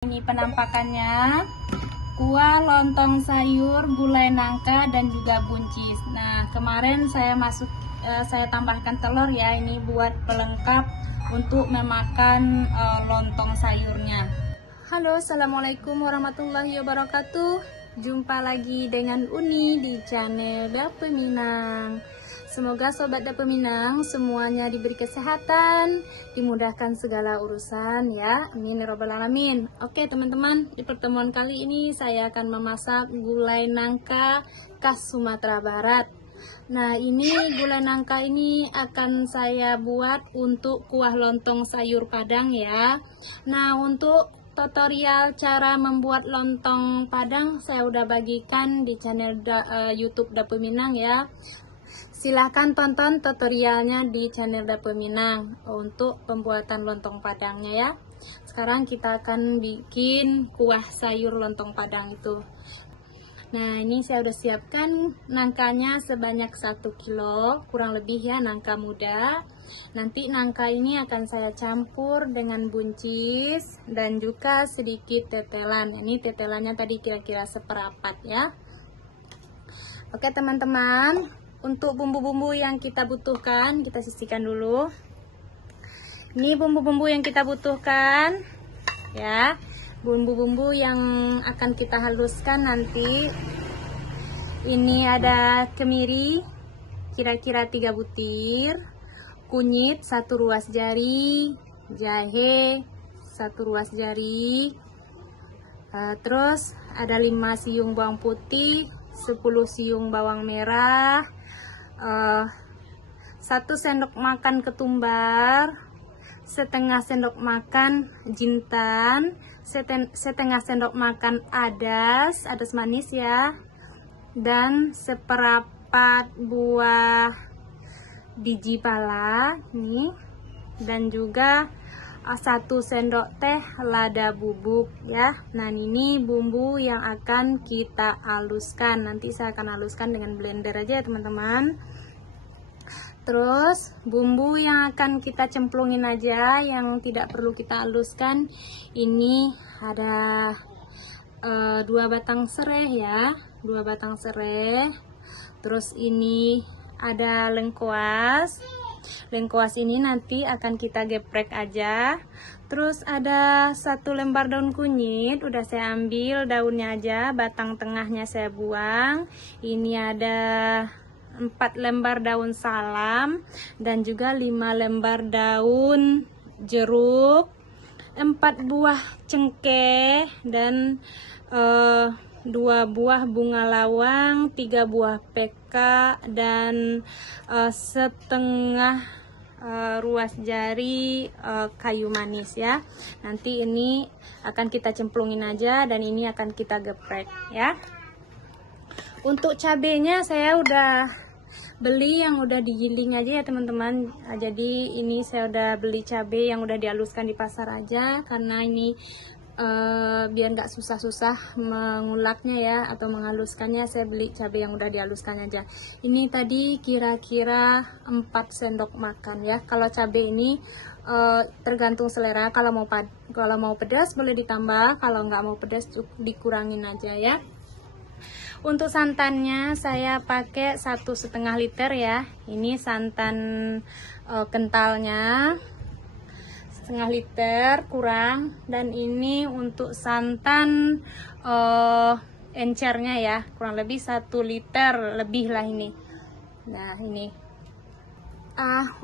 Ini penampakannya, kuah lontong sayur, gulai nangka dan juga buncis. Nah, kemarin saya tambahkan telur ya, ini buat pelengkap untuk memakan lontong sayurnya. Halo, assalamualaikum warahmatullahi wabarakatuh. Jumpa lagi dengan Uni di channel Dapur Minang. Semoga Sobat Dapur Minang semuanya diberi kesehatan, dimudahkan segala urusan ya. Amin ya rabbal alamin. Oke teman-teman, di pertemuan kali ini saya akan memasak gulai nangka khas Sumatera Barat. Nah, ini gulai nangka ini akan saya buat untuk kuah lontong sayur Padang ya. Nah, untuk tutorial cara membuat lontong Padang saya udah bagikan di channel YouTube Dapur Minang ya. Silahkan tonton tutorialnya di channel Dapur Minang untuk pembuatan lontong Padangnya ya. Sekarang kita akan bikin kuah sayur lontong Padang itu. Nah, ini saya udah siapkan nangkanya sebanyak 1 kilo, kurang lebih ya, nangka muda. Nanti nangka ini akan saya campur dengan buncis dan juga sedikit tetelan. Ini tetelannya tadi kira-kira seperapat ya. Oke teman-teman, untuk bumbu-bumbu yang kita butuhkan, kita sisihkan dulu. Ini bumbu-bumbu yang kita butuhkan ya. Bumbu-bumbu yang akan kita haluskan nanti. Ini ada kemiri kira-kira 3 butir, kunyit 1 ruas jari, jahe 1 ruas jari, terus ada 5 siung bawang putih, 10 siung bawang merah, 1 sendok makan ketumbar, setengah sendok makan jintan, setengah sendok makan adas manis ya, dan seperapat buah biji pala nih, dan juga 1 sendok teh lada bubuk ya. Nah, ini bumbu yang akan kita haluskan. Nanti saya akan haluskan dengan blender aja ya teman-teman. Terus bumbu yang akan kita cemplungin aja, yang tidak perlu kita haluskan, ini ada 2 batang serai ya, 2 batang serai. Terus ini ada lengkuas. Lengkuas ini nanti akan kita geprek aja. Terus ada 1 lembar daun kunyit, udah saya ambil daunnya aja, batang tengahnya saya buang. Ini ada 4 lembar daun salam dan juga 5 lembar daun jeruk, 4 buah cengkeh dan 2 buah bunga lawang, 3 buah peka dan setengah ruas jari kayu manis ya. Nanti ini akan kita cemplungin aja dan ini akan kita geprek ya. Untuk cabenya saya udah beli yang udah digiling aja ya teman-teman. Jadi ini saya udah beli cabai yang udah dihaluskan di pasar aja, karena ini biar nggak susah-susah mengulaknya ya atau menghaluskannya, saya beli cabai yang udah dihaluskan aja. Ini tadi kira-kira 4 sendok makan ya. Kalau cabai ini tergantung selera, kalau mau pedas boleh ditambah, kalau nggak mau pedas dikurangin aja ya. Untuk santannya saya pakai 1,5 liter ya. Ini santan kentalnya 1,5 liter kurang, dan ini untuk santan encernya ya, kurang lebih 1 liter lebih lah ini. Nah, ini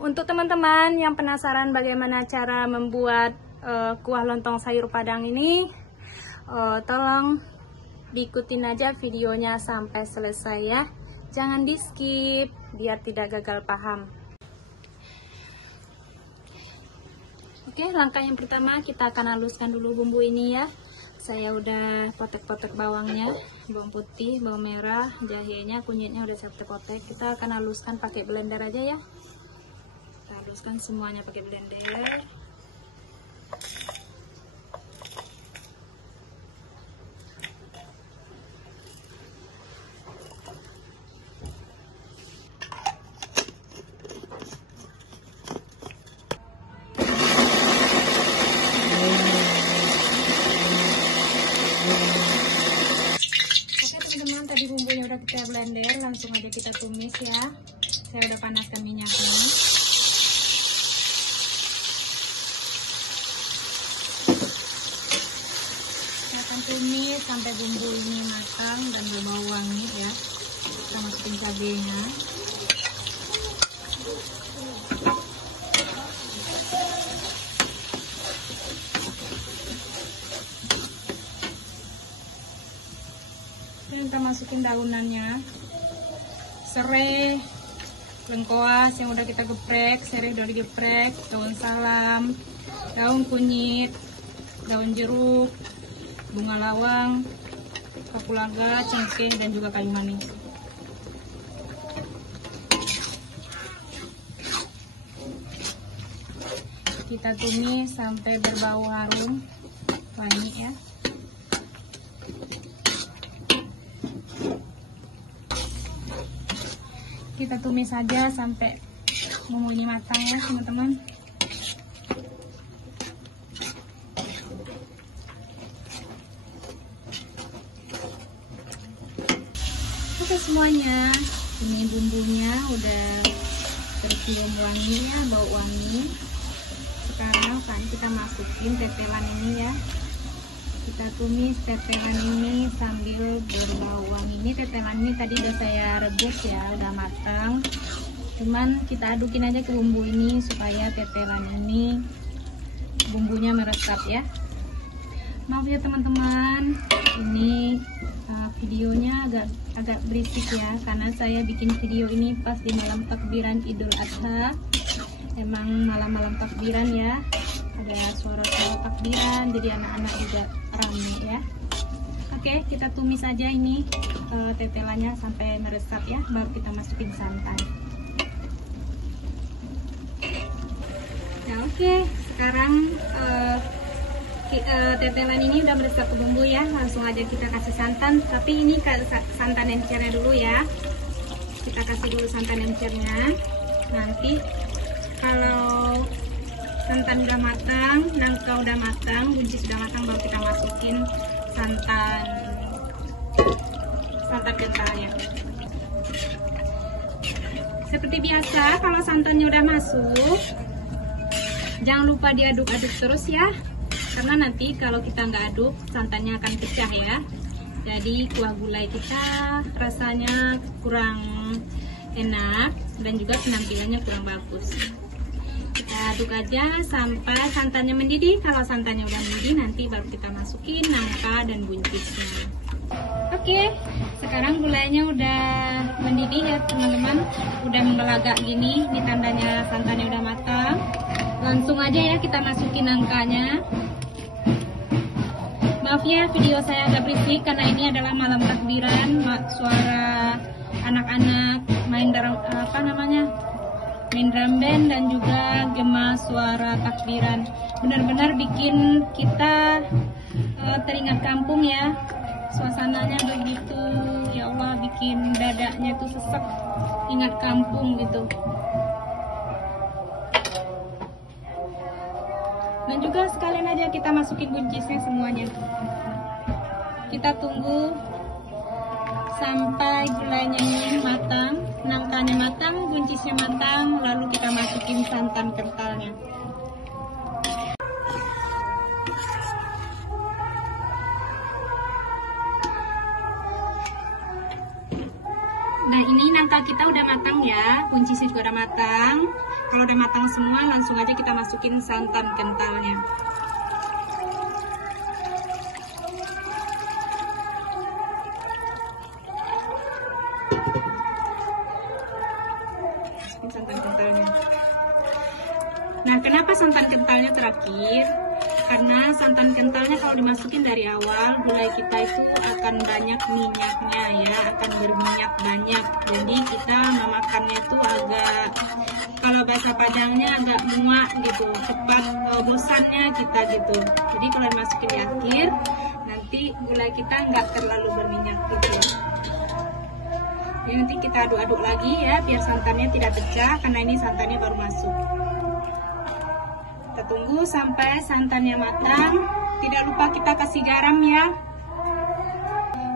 untuk teman-teman yang penasaran bagaimana cara membuat kuah lontong sayur Padang ini, tolong diikutin aja videonya sampai selesai ya. Jangan di skip biar tidak gagal paham. Oke, langkah yang pertama kita akan haluskan dulu bumbu ini ya. Saya udah potek-potek bawangnya, bawang putih, bawang merah, jahenya, kunyitnya udah saya potek. Kita akan haluskan pakai blender aja ya. Kita haluskan semuanya pakai blender. saya blender, langsung aja kita tumis ya. Saya udah panaskan minyaknya. Saya akan tumis sampai bumbu ini matang dan berbau wangi ya. Kita masukin cabenya. Kita masukin daunannya, serai, lengkoas yang udah kita geprek, serai udah digeprek, daun salam, daun kunyit, daun jeruk, bunga lawang, kapulaga, cengkeh, dan juga kayu manis. Kita tumis sampai berbau harum, wangi ya. Kita tumis saja sampai bumbunya matang ya teman-teman. Oke semuanya, ini bumbunya udah tercium wangi ya, bau wangi. Sekarang kan kita masukin tetelan ini ya. Kita tumis tetelan ini sambil berbau wangi. Ini tetelan ini tadi udah saya rebus ya, udah matang. Cuman kita adukin aja ke bumbu ini supaya tetelan ini bumbunya meresap ya. Maaf ya teman-teman, ini videonya agak berisik ya, karena saya bikin video ini pas di malam takbiran Idul Adha. Emang malam-malam takbiran ya, ada suara-suara takbiran, jadi anak-anak juga rame ya. Oke, kita tumis aja ini tetelannya sampai meresap ya, baru kita masukin santan. Nah oke, sekarang tetelan ini udah meresap ke bumbu ya, langsung aja kita kasih santan. Tapi ini santan encernya dulu ya, kita kasih dulu santan encernya. Nanti kalau santan udah matang, nangka udah matang, buncis udah matang, baru kita masukin santan kentalnya. Seperti biasa, kalau santannya udah masuk, jangan lupa diaduk-aduk terus ya, karena nanti kalau kita nggak aduk, santannya akan pecah ya. Jadi kuah gulai kita rasanya kurang enak dan juga penampilannya kurang bagus. Kita aduk aja sampai santannya mendidih. Kalau santannya udah mendidih, nanti baru kita masukin nangka dan buncisnya. Oke, sekarang gulainya udah mendidih ya teman-teman, udah mengelagak gini. Ini tandanya santannya udah matang. Langsung aja ya kita masukin nangkanya. Maaf ya video saya agak berisik karena ini adalah malam takbiran, suara anak-anak main main drum band dan juga gema suara takbiran. Benar-benar bikin kita teringat kampung ya. Suasananya begitu, ya Allah, bikin dadanya tuh sesek, ingat kampung gitu. Dan juga sekalian aja kita masukin buncisnya semuanya. Kita tunggu sampai gulainya ini matang, nangkanya matang, buncisnya matang, lalu kita masukin santan kentalnya. Nah ini nangka kita udah matang ya, buncisnya juga udah matang. Kalau udah matang semua, langsung aja kita masukin santan kentalnya. Santan kentalnya. Nah, kenapa santan kentalnya terakhir? Karena santan kentalnya kalau dimasukin dari awal, gulai kita itu akan banyak minyaknya ya, akan berminyak banyak. Jadi kita memakannya itu agak, kalau bahasa Padangnya agak muak gitu, cepat bosannya kita gitu. Jadi kalau dimasukin di akhir, nanti gulai kita nggak terlalu berminyak gitu. Jadi nanti kita aduk-aduk lagi ya, biar santannya tidak pecah, karena ini santannya baru masuk. Kita tunggu sampai santannya matang. Tidak lupa kita kasih garam ya.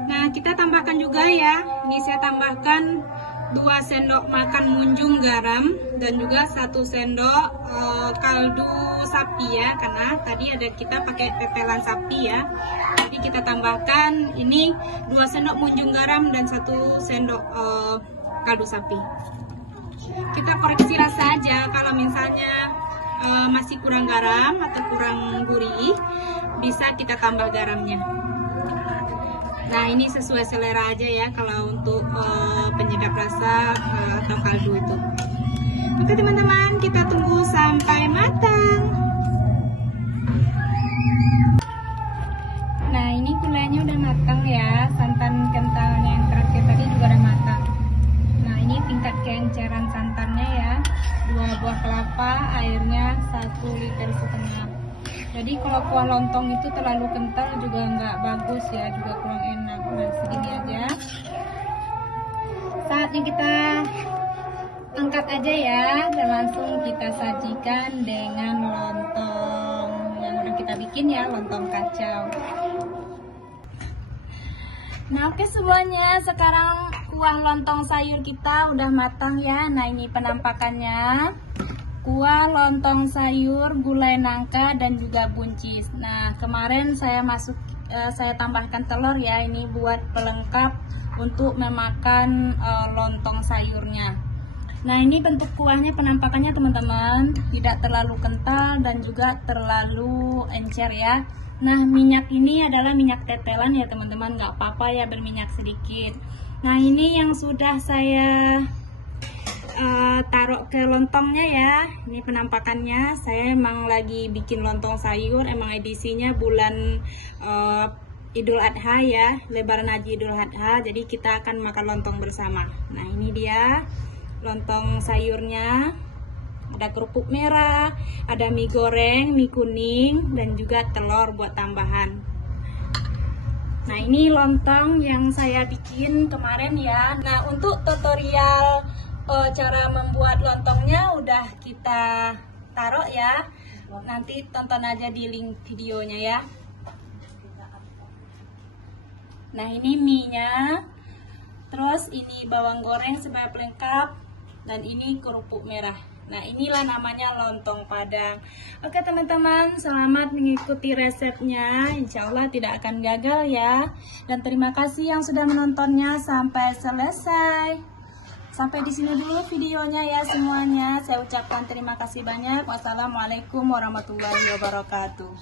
Nah, kita tambahkan juga ya. Ini saya tambahkan 2 sendok makan munjung garam dan juga 1 sendok kaldu sapi ya, karena tadi ada kita pakai tetelan sapi ya. Jadi kita tambahkan ini 2 sendok munjung garam dan 1 sendok kaldu sapi. Kita koreksi rasa aja, kalau misalnya masih kurang garam atau kurang gurih, bisa kita tambah garamnya. Nah, ini sesuai selera aja ya kalau untuk penyedap rasa atau kaldu itu. Oke teman-teman, kita tunggu sampai matang. Nah, ini gulanya udah matang ya, santan kentalnya yang terakhir tadi juga udah matang. Nah, ini tingkat keenceran santannya ya, 2 buah kelapa, airnya 1,5 liter. Jadi kalau kuah lontong itu terlalu kental juga nggak bagus ya, juga kurang enak. Nah, segini aja. Saatnya kita angkat aja ya, dan langsung kita sajikan dengan lontong yang udah kita bikin ya, lontong kacau. Nah, oke semuanya, sekarang kuah lontong sayur kita udah matang ya. Nah, ini penampakannya. Kuah lontong sayur, gulai nangka dan juga buncis. Nah, kemarin saya tambahkan telur ya, ini buat pelengkap untuk memakan lontong sayurnya. Nah, ini bentuk kuahnya, penampakannya teman-teman, tidak terlalu kental dan juga terlalu encer ya. Nah, minyak ini adalah minyak tetelan ya teman-teman, nggak apa-apa ya berminyak sedikit. Nah, ini yang sudah saya taruh ke lontongnya ya. Ini penampakannya, saya emang lagi bikin lontong sayur, emang edisinya bulan Idul Adha ya, Lebaran Haji Idul Adha, jadi kita akan makan lontong bersama. Nah, ini dia lontong sayurnya, ada kerupuk merah, ada mie goreng, mie kuning, dan juga telur buat tambahan. Nah, ini lontong yang saya bikin kemarin ya. Nah, untuk tutorial cara membuat lontongnya udah kita taruh ya, nanti tonton aja di link videonya ya. Nah, ini mie-nya, terus ini bawang goreng sebagai pelengkap, dan ini kerupuk merah. Nah, inilah namanya lontong Padang. Oke teman-teman, selamat mengikuti resepnya, insya Allah tidak akan gagal ya. Dan terima kasih yang sudah menontonnya sampai selesai. Sampai di sini dulu videonya ya semuanya. Saya ucapkan terima kasih banyak. Wassalamualaikum warahmatullahi wabarakatuh.